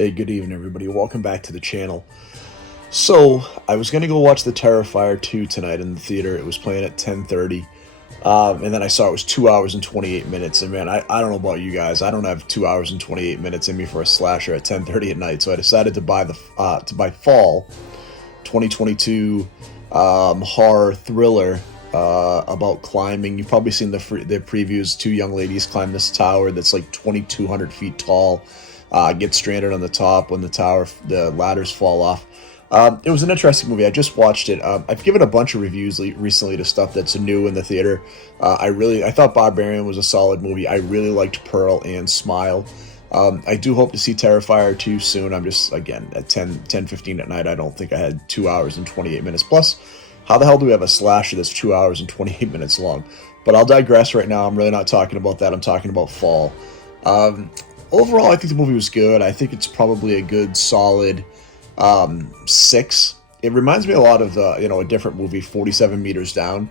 Hey, good evening, everybody. Welcome back to the channel. So, I was going to go watch The Terrifier 2 tonight in the theater. It was playing at 10:30. And then I saw it was 2 hours and 28 minutes. And man, I don't know about you guys. I don't have 2 hours and 28 minutes in me for a slasher at 10:30 at night. So I decided to buy Fall 2022 horror thriller about climbing. You've probably seen the previews. Two young ladies climb this tower that's like 2,200 feet tall. Get stranded on the top when the ladders fall off. It was an interesting movie. I just watched it. I've given a bunch of reviews recently to stuff that's new in the theater. I thought Barbarian was a solid movie. I really liked Pearl and Smile. I do hope to see Terrifier 2 soon. I'm just, again, at 10:15 at night, I don't think I had 2 hours and 28 minutes. Plus, how the hell do we have a slasher that's 2 hours and 28 minutes long? But I'll digress right now. I'm really not talking about that. I'm talking about Fall. Overall, I think the movie was good. I think it's probably a good, solid 6. It reminds me a lot of a different movie, 47 Meters Down,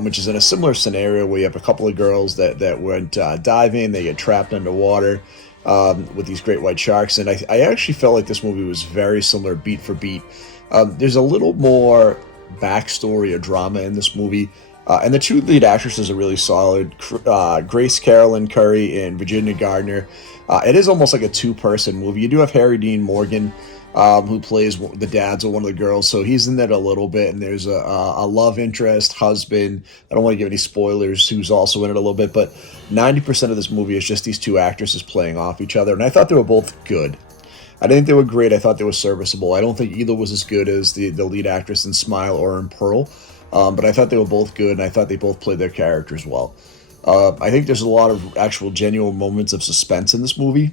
which is in a similar scenario where you have a couple of girls that went diving. They get trapped underwater with these great white sharks. And I actually felt like this movie was very similar beat for beat. There's a little more backstory or drama in this movie. And the two lead actresses are really solid. Grace Carolyn Curry and Virginia Gardner. It is almost like a two-person movie. You do have Harry Dean Morgan, who plays the dads of one of the girls, so he's in there a little bit. And there's a love interest, husband. I don't want to give any spoilers, who's also in it a little bit. But 90% of this movie is just these two actresses playing off each other. And I thought they were both good. I didn't think they were great. I thought they were serviceable. I don't think either was as good as the lead actress in Smile or in Pearl. But I thought they were both good, and I thought they both played their characters well. I think there's a lot of actual genuine moments of suspense in this movie.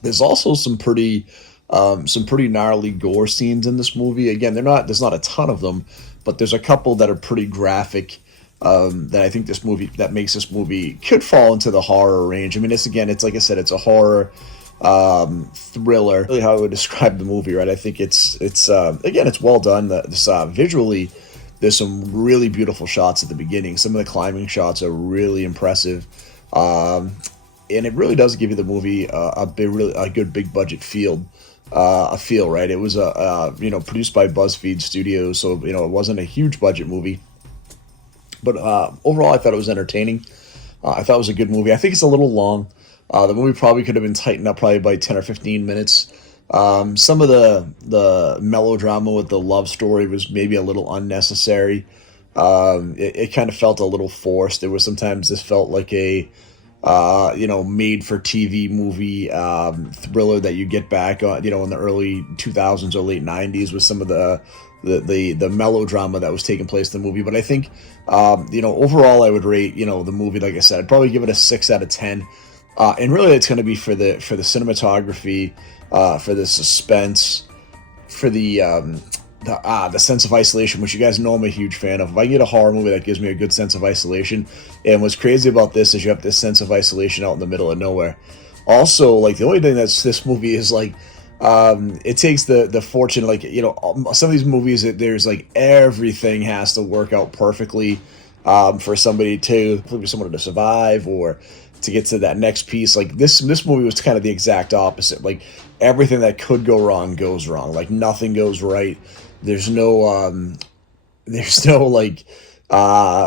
There's also some pretty gnarly gore scenes in this movie. Again, there's not a ton of them, but there's a couple that are pretty graphic. That I think that makes this movie could fall into the horror range. I mean, it's like I said, it's a horror thriller. Really, how I would describe the movie, right? I think it's well done. Visually, there's some really beautiful shots at the beginning. Some of the climbing shots are really impressive. And it really does give you the movie a good big budget feel, right? It was produced by BuzzFeed Studios, so it wasn't a huge budget movie. But overall, I thought it was entertaining. I thought it was a good movie. I think it's a little long. The movie probably could have been tightened up probably by 10 or 15 minutes. Some of the melodrama with the love story was maybe a little unnecessary. It kind of felt a little forced. There was sometimes this felt like a made for TV movie thriller that you get back on in the early 2000s or late 90s with some of the melodrama that was taking place in the movie. But I think overall I would rate the movie, like I said, I'd probably give it a 6 out of 10. And really, it's going to be for the cinematography, for the suspense, for the sense of isolation, which you guys know I'm a huge fan of. If I can get a horror movie that gives me a good sense of isolation, and what's crazy about this is you have this sense of isolation out in the middle of nowhere. Also, like, the only thing that's this movie is like, it takes the fortune, like, some of these movies that there's like everything has to work out perfectly for someone to survive or to get to that next piece. Like this movie was kind of the exact opposite. Like everything that could go wrong goes wrong. Like nothing goes right. There's no like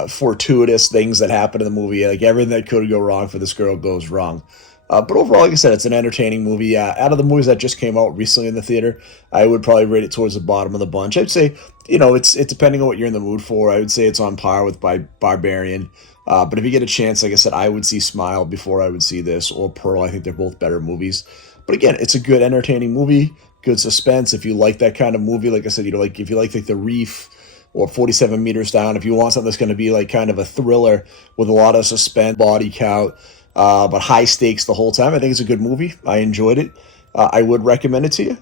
fortuitous things that happen in the movie. Like everything that could go wrong for this girl goes wrong. But overall, like I said, it's an entertaining movie. Out of the movies that just came out recently in the theater, I would probably rate it towards the bottom of the bunch. I'd say, it's depending on what you're in the mood for. I would say it's on par with Barbarian. But if you get a chance, like I said, I would see Smile before I would see this, or Pearl. I think they're both better movies. But again, it's a good, entertaining movie, good suspense. If you like that kind of movie, like I said, if you like The Reef or 47 Meters Down, if you want something that's going to be like kind of a thriller with a lot of suspense, body count, but high stakes the whole time, I think it's a good movie. I enjoyed it. I would recommend it to you.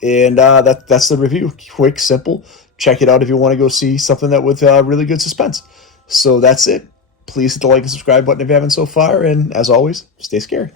And that's the review. Quick, simple. Check it out if you want to go see something that with really good suspense. So that's it. Please hit the like and subscribe button if you haven't so far. And as always, stay scary.